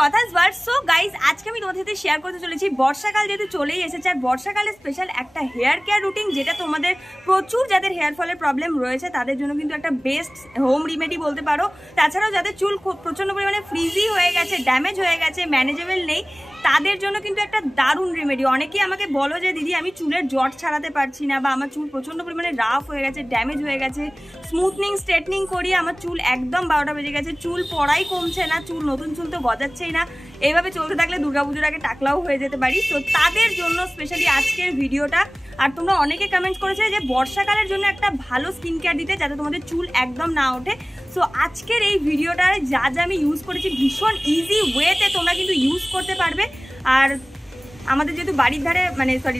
কথাস word. So guys আজকে আমি তোমাদের সাথে শেয়ার করতে চলেছি বর্ষাকাল যেহেতু চলেই এসেছে, আর বর্ষাকালে স্পেশাল একটা হেয়ার কেয়ার রুটিন যেটা তোমাদের প্রচুর যাদের হেয়ার ফলের প্রবলেম রয়েছে তাদের জন্য কিন্তু একটা বেস্ট হোম রিমেডি বলতে পারো। তাছাড়াও যাদের চুল প্রচন্ড পরিমাণে ফ্রিজি হয়ে গেছে, ড্যামেজ হয়ে গেছে, ম্যানেজেবল নেই, তাদের জন্য কিন্তু একটা দারুণ রেমেডি। অনেকেই আমাকে বলো যে দিদি আমি চুলের জট ছাড়াতে পারছি না, বা আমার চুল প্রচণ্ড পরিমাণে রাফ হয়ে গেছে, ড্যামেজ হয়ে গেছে, স্মুথনিং স্ট্রেটনিং করি আমার চুল একদম 12টা বেজে গেছে, চুল পড়াই কমছে না, চুল নতুন চুল তো গজাচ্ছেই না, এইভাবে চলতে থাকলে দুর্গাপুজোর আগে টাকলাও হয়ে যেতে পারি। তো তাদের জন্য স্পেশালি আজকের ভিডিওটা। আর তোমরা অনেকে কমেন্ট করেছে যে বর্ষাকালের জন্য একটা ভালো স্কিন কেয়ার দিতে যাতে তোমাদের চুল একদম না ওঠে। সো আজকের এই ভিডিওটায় যা যা আমি ইউজ করেছি ভীষণ ইজি ওয়েতে তোমরা কিন্তু ইউজ করতে পারবে। আর আমাদের যেহেতু বাড়ির ধারে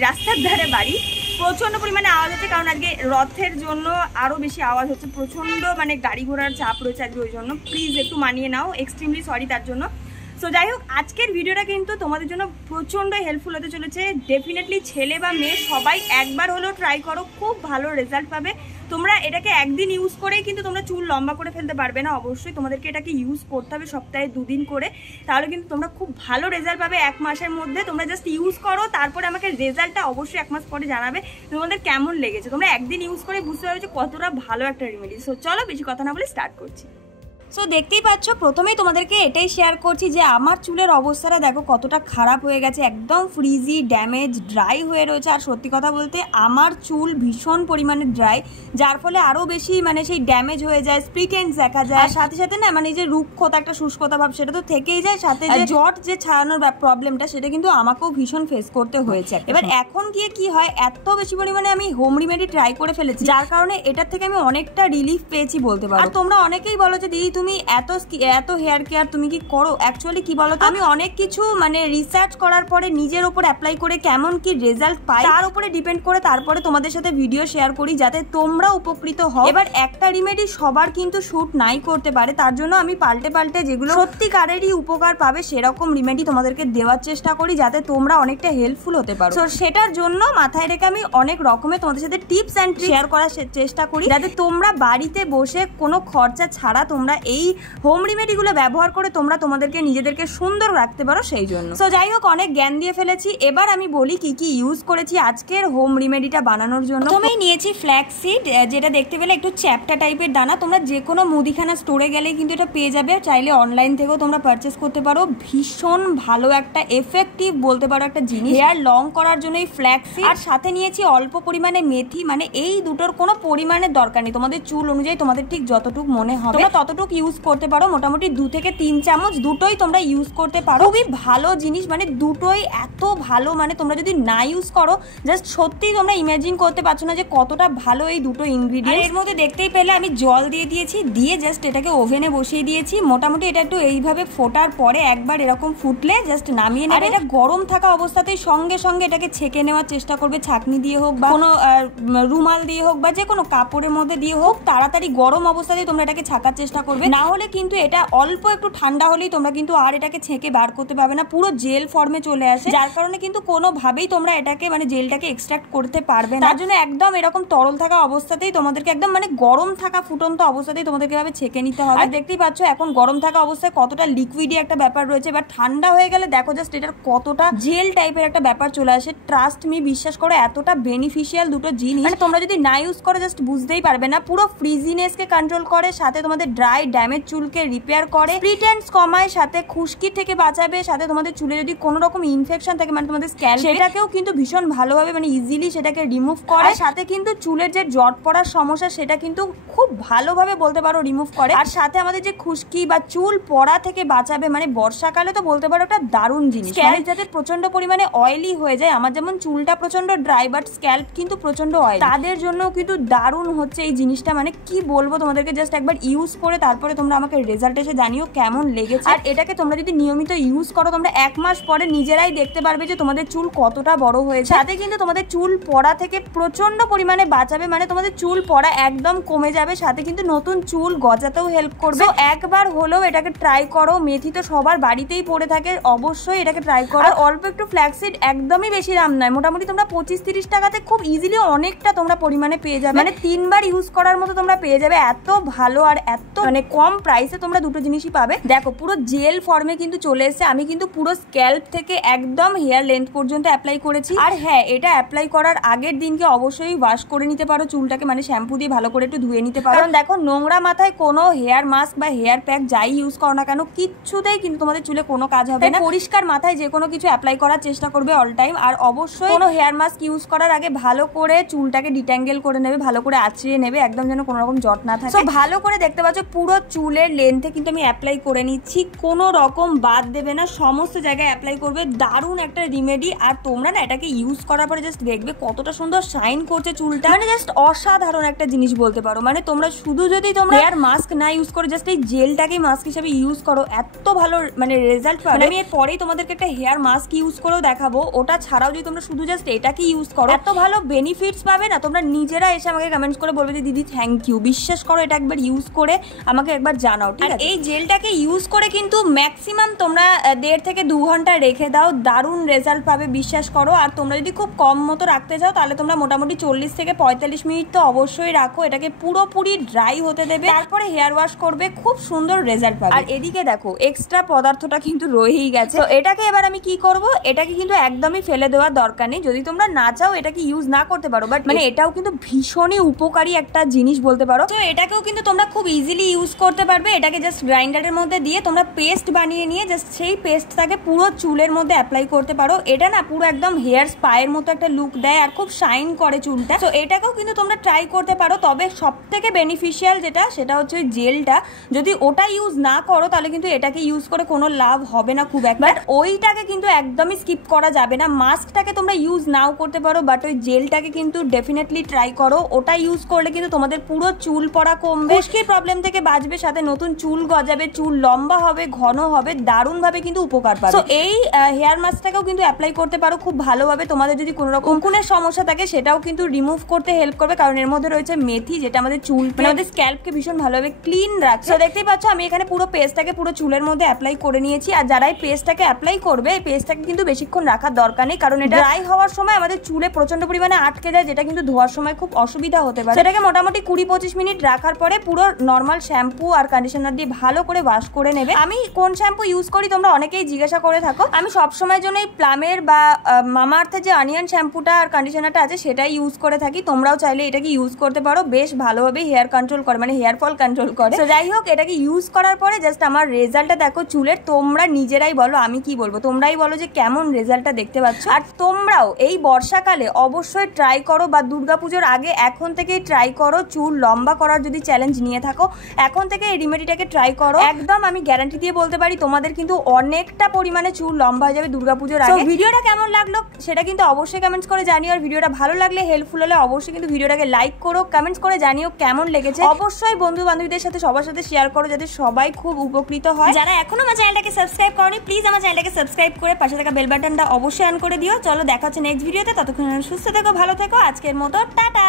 রাস্তার ধারে বাড়ি, প্রচণ্ড পরিমাণে আওয়াজ হচ্ছে, কারণ আজকে রথের জন্য আরও বেশি আওয়াজ হচ্ছে, প্রচণ্ড গাড়ি ঘোড়ার চাপ রয়েছে আজকে, ওই জন্য প্লিজ একটু মানিয়ে নাও, এক্সট্রিমলি সরি তার জন্য। সো যাই হোক, আজকের ভিডিওটা কিন্তু তোমাদের জন্য প্রচণ্ড হেল্পফুল হতে চলেছে। ডেফিনেটলি ছেলে বা মেয়ে সবাই একবার হলেও ট্রাই করো, খুব ভালো রেজাল্ট পাবে। তোমরা এটাকে একদিন ইউজ করেই কিন্তু তোমরা চুল লম্বা করে ফেলতে পারবে না, অবশ্যই তোমাদেরকে এটাকে ইউজ করতে হবে সপ্তাহে 2 দিন করে, তাহলে কিন্তু তোমরা খুব ভালো রেজাল্ট পাবে 1 মাসের মধ্যে। তোমরা জাস্ট ইউজ করো, তারপরে আমাকে রেজাল্টটা অবশ্যই 1 মাস পরে জানাবে তোমাদের কেমন লেগেছে। তোমরা একদিন ইউজ করে বুঝতে পারবে যে কতটা ভালো একটা রেমেডি। সো চলো বেশি কথা না বলে স্টার্ট করছি। সো দেখতেই পাচ্ছ, প্রথমেই তোমাদেরকে এটাই শেয়ার করছি যে আমার চুলের অবস্থাটা দেখো কতটা খারাপ হয়ে গেছে, একদম ফ্রিজি, ড্যামেজ, ড্রাই হয়ে রয়েছে। আর সত্যি কথা বলতে আমার চুল ভীষণ পরিমাণে ড্রাই, যার ফলে আরও বেশি সেই ড্যামেজ হয়ে যায়, স্প্লিট এন্ডস দেখা যায়, আর সাথে সাথে না এই যে রুক্ষতা, একটা শুষ্কতা ভাব সেটা তো থেকেই যায়, সাথে যে জট যে ছাড়ানোর প্রবলেমটা সেটা কিন্তু আমাকেও ভীষণ ফেস করতে হয়েছে। এবার এখন গিয়ে কি হয়, এত বেশি পরিমাণে আমি হোম রেমেডি ট্রাই করে ফেলেছি, যার কারণে এটার থেকে আমি অনেকটা রিলিফ পেয়েছি বলতে পারো। আর তোমরা অনেকেই বলো যে দিদি তুমি এত হেয়ার কেয়ার তুমি কি করো? অ্যাকচুয়ালি কি বলো, আমি অনেক কিছু রিসার্চ করার পরে নিজের উপর অ্যাপ্লাই করে কেমন কি রেজাল্ট পাই তার উপরে ডিপেন্ড করে তারপরে তোমাদের সাথে ভিডিও শেয়ার করি যাতে তোমরা উপকৃত হও। এবার একটা রেমেডি সবার কিন্তু শুট নাই করতে পারে, তার জন্য আমি পাল্টে যেগুলো সত্যিকারেরই উপকার পাবে সেরকম রেমেডি তোমাদেরকে দেওয়ার চেষ্টা করি যাতে তোমরা অনেকটা হেল্পফুল হতে পারো। তো সেটার জন্য মাথায় রেখে আমি অনেক রকমের তোমাদের সাথে টিপস অ্যান্ড শেয়ার করার চেষ্টা করি যাতে তোমরা বাড়িতে বসে কোনো খরচা ছাড়া তোমরা এই হোম রেমেডিগুলো ব্যবহার করে তোমরা তোমাদেরকে নিজেদেরকে সুন্দর রাখতে পারো সেই জন্য। সো যাই হোক, অনেক জ্ঞান দিয়ে ফেলেছি, এবার আমি বলি কি কি ইউজ করেছি আজকের হোম রেমেডিটা বানানোর জন্য। প্রথমেই নিয়েছি ফ্ল্যাক্স সিড, যেটা দেখতে পেলে একটু চ্যাপ্টা টাইপের দানা। তোমরা যে কোনো মুদিখানা স্টোরে গেলেই কিন্তু এটা পেয়ে যাবে, চাইলে অনলাইন থেকেও তোমরা পারচেস করতে পারো। ভীষণ ভালো একটা এফেক্টিভ বলতে পারো একটা জিনিস হেয়ার লং করার জন্য এই ফ্ল্যাক্স সিড। আর সাথে নিয়েছি অল্প পরিমাণে মেথি, এই দুটোর কোনো পরিমাণের দরকার নেই, তোমাদের চুল অনুযায়ী তোমাদের ঠিক যতটুকু মনে হবে তোমরা ততটুকু ইউজ করতে পারো। মোটামুটি 2 থেকে 3 চামচ দুটোই তোমরা ইউজ করতে পারো। খুবই ভালো জিনিস, দুটোই এত ভালো, তোমরা যদি না ইউজ করো জাস্ট সত্যিই তোমরা ইমাজিন করতে পারছো না যে কতটা ভালো এই দুটো ইনগ্রিডিয়েন্ট। এর মধ্যে দেখতেই পেলে আমি জল দিয়ে দিয়েছি, দিয়ে জাস্ট এটাকে ওভেনে বসিয়ে দিয়েছি। মোটামুটি এটা একটু এইভাবে ফোটার পরে একবার এরকম ফুটলে জাস্ট নামিয়ে নেবে। এটা গরম থাকা অবস্থাতেই সঙ্গে সঙ্গে এটাকে ছেঁকে নেওয়ার চেষ্টা করবে, ছাঁকনি দিয়ে হোক বা কোনো রুমাল দিয়ে হোক বা যে কোনো কাপড়ের মধ্যে দিয়ে হোক, তাড়াতাড়ি গরম অবস্থাতেই তোমরা এটাকে ছাঁকার চেষ্টা করবে, না হলে কিন্তু এটা অল্প একটু ঠান্ডা হলেই তোমরা কিন্তু আর এটাকে ছেঁকে বার করতে পারবে না, পুরো জেল ফর্মে চলে আসে, যার কারণে কিন্তু কোনোভাবেই তোমরা এটাকে জেলটাকে এক্সট্রাক্ট করতে পারবে না। তার জন্য একদম এরকম তরল থাকা অবস্থাতেই তোমাদেরকে একদম গরম থাকা ফুটন্ত অবস্থাতেই তোমাদেরকে এভাবে ছেঁকে নিতে হবে। আর দেখতেই পাচ্ছ এখন গরম থাকা অবস্থায় কতটা লিকুইডি একটা ব্যাপার রয়েছে, এবার ঠান্ডা হয়ে গেলে দেখো জাস্ট এটার কতটা জেল টাইপের একটা ব্যাপার চলে আসে। ট্রাস্ট মি, বিশ্বাস করো এতটা বেনিফিশিয়াল দুটো জিনিস, তোমরা যদি না ইউজ করো জাস্ট বুঝতেই পারবে না। পুরো ফ্রিজিনেসকে কন্ট্রোল করে, সাথে তোমাদের ড্রাই ড্যামেজ চুলকে রিপেয়ার করে, স্প্লিট এন্ডস কমায়, সাথে খুশকি থেকে বাঁচাবে, সাথে তোমাদের চুলে যদি কোনো রকম ইনফেকশন থাকে তোমাদের স্ক্যাল্প সেটাকেও কিন্তু ভীষণ ভালোভাবে ইজিলি সেটাকে রিমুভ করে, সাথে কিন্তু চুলের যে জট পড়ার সমস্যা সেটা কিন্তু খুব ভালোভাবে বলতে পারো রিমুভ করে, আর সাথে আমাদের যে খুশকি বা চুল পড়া থেকে বাঁচাবে। বর্ষাকালে তো বলতে পারো একটা দারুণ জিনিস। স্ক্যাল্প যাদের প্রচন্ড পরিমাণে অয়েলি হয়ে যায়, আমার যেমন চুলটা প্রচন্ড ড্রাই বাট স্ক্যাল্প কিন্তু প্রচন্ড অয়েলি, তাদের জন্য কিন্তু দারুণ হচ্ছে এই জিনিসটা। কি বলবো তোমাদেরকে, জাস্ট একবার ইউজ করে তারপরে তোমরা আমাকে রেজাল্ট এসে জানিও কেমন লেগেছে। আর এটাকে তোমরা যদি নিয়মিত ইউজ করো তোমরা 1 মাস পরে নিজেরাই দেখতে পারবে যে তোমাদের চুল কতটা বড় হয়েছে, সাথে কিন্তু তোমাদের চুল পড়া থেকে প্রচন্ড পরিমাণে বাঁচাবে, তোমাদের চুল পড়া একদম কমে যাবে, সাথে কিন্তু নতুন চুল গজাতেও হেল্প করবে। একবার হলেও এটাকে ট্রাই করো। মেথি তো সবার বাড়িতেই পড়ে থাকে, অবশ্যই এটাকে ট্রাই করো। আর অল্প একটু ফ্ল্যাক্সিড, একদমই বেশি দাম নয়, মোটামুটি তোমরা 25-30 টাকাতে খুব ইজিলি অনেকটা তোমরা পরিমাণে পেয়ে যাবে, 3 বার ইউজ করার মতো তোমরা পেয়ে যাবে। এত ভালো আর এত কম প্রাইসে তোমরা দুটো জিনিসই পাবে। দেখো পুরো জেল ফর্মে কিন্তু চলে এসেছে। আমি কিন্তু পুরো স্ক্যাল্প থেকে একদম হেয়ার লেন্থ পর্যন্ত অ্যাপ্লাই করেছি। আর হ্যাঁ, এটা অ্যাপ্লাই করার আগের দিনকে অবশ্যই ওয়াশ করে নিতে পারো চুলটাকে, মানে শ্যাম্পু দিয়ে ভালো করে একটু ধুয়ে নিতে পারো। কারণ দেখো নোংরা মাথায় কোনো হেয়ার মাস্ক বা হেয়ার প্যাক যাই ইউজ করো না কেন, কিচ্ছুতেই কিন্তু তোমাদের চুলে কোনো কাজ হবে না। পরিষ্কার মাথায় যে কোনো কিছু অ্যাপ্লাই করার চেষ্টা করবে অল টাইম। আর অবশ্যই কোনো হেয়ার মাস্ক ইউজ করার আগে ভালো করে চুলটাকে ডিট্যাঙ্গেল করে নেবে, ভালো করে আঁচড়িয়ে নেবে, একদম যেন কোনো রকম জট না থাকে। ভালো করে দেখতে পাচ্ছ পুরো চুলের লেন্থে কিন্তু আমি অ্যাপ্লাই করে নিচ্ছি, কোনো রকম বাদ দেবে না, সমস্ত জায়গায় অ্যাপ্লাই করবে। দারুণ একটা রিমেডি। আর তোমরা না এটাকে ইউজ করার পরে জাস্ট দেখবে কতটা সুন্দর শাইন করছে চুলটা, মানে জাস্ট অসাধারণ একটা জিনিস বলতে পারো। মানে তোমরা শুধু যদি তোমরা হেয়ার মাস্ক না ইউজ করো, জাস্ট এই জেলটাকে মাস্ক হিসেবে ইউজ করো, এত ভালো মানে রেজাল্ট পাবে। আমি এর পরেই তোমাদেরকে একটা হেয়ার মাস্ক ইউজ করেও দেখাবো। ওটা ছাড়াও যদি তোমরা শুধু জাস্ট এটাকে ইউজ করো, এত ভালো বেনিফিটস পাবে না। তোমরা নিজেরা এসে আমাকে কমেন্টস করে বলবে যে দিদি থ্যাংক ইউ। বিশ্বাস করো, এটা একবার ইউজ করে আমাকে একবার জানাও, ঠিক আছে? এই জেলটাকে ইউজ করে কিন্তু ম্যাক্সিমাম তোমরা 1.5 থেকে 2 ঘন্টা রেখে দাও, দারুণ রেজাল্ট পাবে, বিশ্বাস করো। আর তোমরা যদি খুব কম মতো রাখতে চাও তাহলে তোমরা মোটামুটি 40 থেকে 45 মিনিট তো অবশ্যই রাখো। এটাকে পুরোপুরি ড্রাই হতে দেবে, তারপরে হেয়ার ওয়াশ করবে, খুব সুন্দর রেজাল্ট পাবে। আর এদিকে দেখো এক্সট্রা পদার্থটা কিন্তু রয়েই গেছে। তো এটাকে এবার আমি কি করব, এটাকে কিন্তু একদমই ফেলে দেওয়ার দরকার নেই। যদি তোমরা না চাও এটাকে ইউজ না করতে পারো, বাট মানে এটাও কিন্তু ভীষণই উপকারী একটা জিনিস বলতে পারো। তো এটাকেও কিন্তু তোমরা খুব ইজিলি ইউজ করতে পারবে। এটাকে জাস্ট গ্রাইন্ডারের মধ্যে দিয়ে তোমরা পেস্ট বানিয়ে নিয়ে জাস্ট সেই পেস্টটাকে পুরো চুলের মধ্যে অ্যাপ্লাই করতে পারো। এটা না পুরো একদম হেয়ার স্পায়ের মতো একটা লুক দেয় আর খুব শাইন করে চুলটা। তো এটাকেও কিন্তু তোমরা ট্রাই করতে পারো। তবে সব থেকে বেনিফিশিয়াল যেটা, সেটা হচ্ছে ওই জেলটা। যদি ওটা ইউজ না করো তাহলে কিন্তু এটাকে ইউজ করে কোনো লাভ হবে না খুব একটা। বাট ওইটাকে কিন্তু একদমই স্কিপ করা যাবে না। মাস্কটাকে তোমরা ইউজ নাও করতে পারো, বাট ওই জেলটাকে কিন্তু ডেফিনেটলি ট্রাই করো। ওটা ইউজ করলে কিন্তু তোমাদের পুরো চুল পড়া কমবে, খুশকির প্রবলেম থেকে বাঁচবে, সাথে নতুন চুল গজাবে, চুল লম্বা হবে, ঘন হবে, দারুণভাবে কিন্তু উপকার পাবে। তো এই হেয়ার মাস্কটাকেও কিন্তু অ্যাপ্লাই করতে পারো খুব ভালোভাবে। তোমাদের যদি কোনো রকম উকুনের সমস্যা থাকে সেটাও কিন্তু রিমুভ করতে হেল্প করবে, কারণ এর মধ্যে রয়েছে মেথি, যেটা আমাদের চুল মানে আমাদের স্ক্যাল্পকে ভীষণ ভালোভাবে ক্লিন রাখে। তো দেখতেই পাচ্ছ আমি এখানে পুরো পেস্টটাকে পুরো চুলের মধ্যে অ্যাপ্লাই করে নিয়েছি। আর যারা এই পেস্টটাকে অ্যাপ্লাই করবে, এই পেস্টটাকে কিন্তু বেশিক্ষণ রাখার দরকার নেই, কারণ এটা ড্রাই হওয়ার সময় আমাদের চুলে প্রচন্ড পরিমাণে আটকে যায়, যেটা কিন্তু ধোয়ার সময় খুব অসুবিধা হতে পারে। সেটাকে মোটামুটি 20-25 মিনিট রাখার পরে পুরো নর্মাল শ্যাম্পু আর কন্ডিশনার দিয়ে ভালো করে ওয়াশ করে নেবে। আমি কোন শ্যাম্পু ইউজ করি তোমরা অনেকেই জিজ্ঞাসা করে থাকো। আমি সবসময়ের জন্য এই প্লামের বা মামাআর্থের যে অনিয়ন শ্যাম্পুটা আর কন্ডিশনারটা আছে সেটাই ইউজ করে থাকি। তোমরাও চাইলে এটাকে ইউজ করতে পারো, বেশ ভালোভাবে হেয়ার কন্ট্রোল করে, মানে হেয়ার ফল কন্ট্রোল করে। তো যাই হোক, এটাকে ইউজ করার পরে জাস্ট আমার রেজাল্টটা দেখো চুলের। তোমরা নিজেরাই বলো, আমি কি বলবো, তোমরাই বলো যে কেমন রেজাল্টটা দেখতে পাচ্ছ। আর তোমরাও এই বর্ষাকালে অবশ্যই ট্রাই করো, বা দুর্গাপুজোর আগে এখন থেকেই ট্রাই করো। চুল লম্বা করার যদি চ্যালেঞ্জ নিয়ে থাকো, এখন থেকে এই রেমেডিটাকে ট্রাই করো। একদম আমি গ্যারান্টি দিয়ে বলতে পারি তোমাদের কিন্তু অনেকটা পরিমাণে চুল লম্বা হয়ে যাবে দুর্গাপুজোর আগে। ভিডিওটা কেমন লাগলো সেটা কিন্তু অবশ্যই কমেন্টস করে জানিও। আর ভিডিওটা ভালো লাগলে, হেল্পফুল হলে অবশ্যই কিন্তু ভিডিওটাকে লাইক করো, কমেন্টস করে জানিও কেমন লেগেছে। অবশ্যই বন্ধু বান্ধবীদের সাথে সবার সাথে শেয়ার করো, যাতে সবাই খুব উপকৃত হয়। যারা এখনো আমার চ্যানেলটাকে সাবস্ক্রাইব করনি, প্লিজ আমার চ্যানেলটাকে সাবস্ক্রাইব করে পাশে থাকা বেল বাটনটা অবশ্যই অন করে দিও। চলো দেখা হচ্ছে নেক্সট ভিডিওতে, ততক্ষণ সুস্থ থেকো, ভালো থেকো। আজকের মতো টাটা।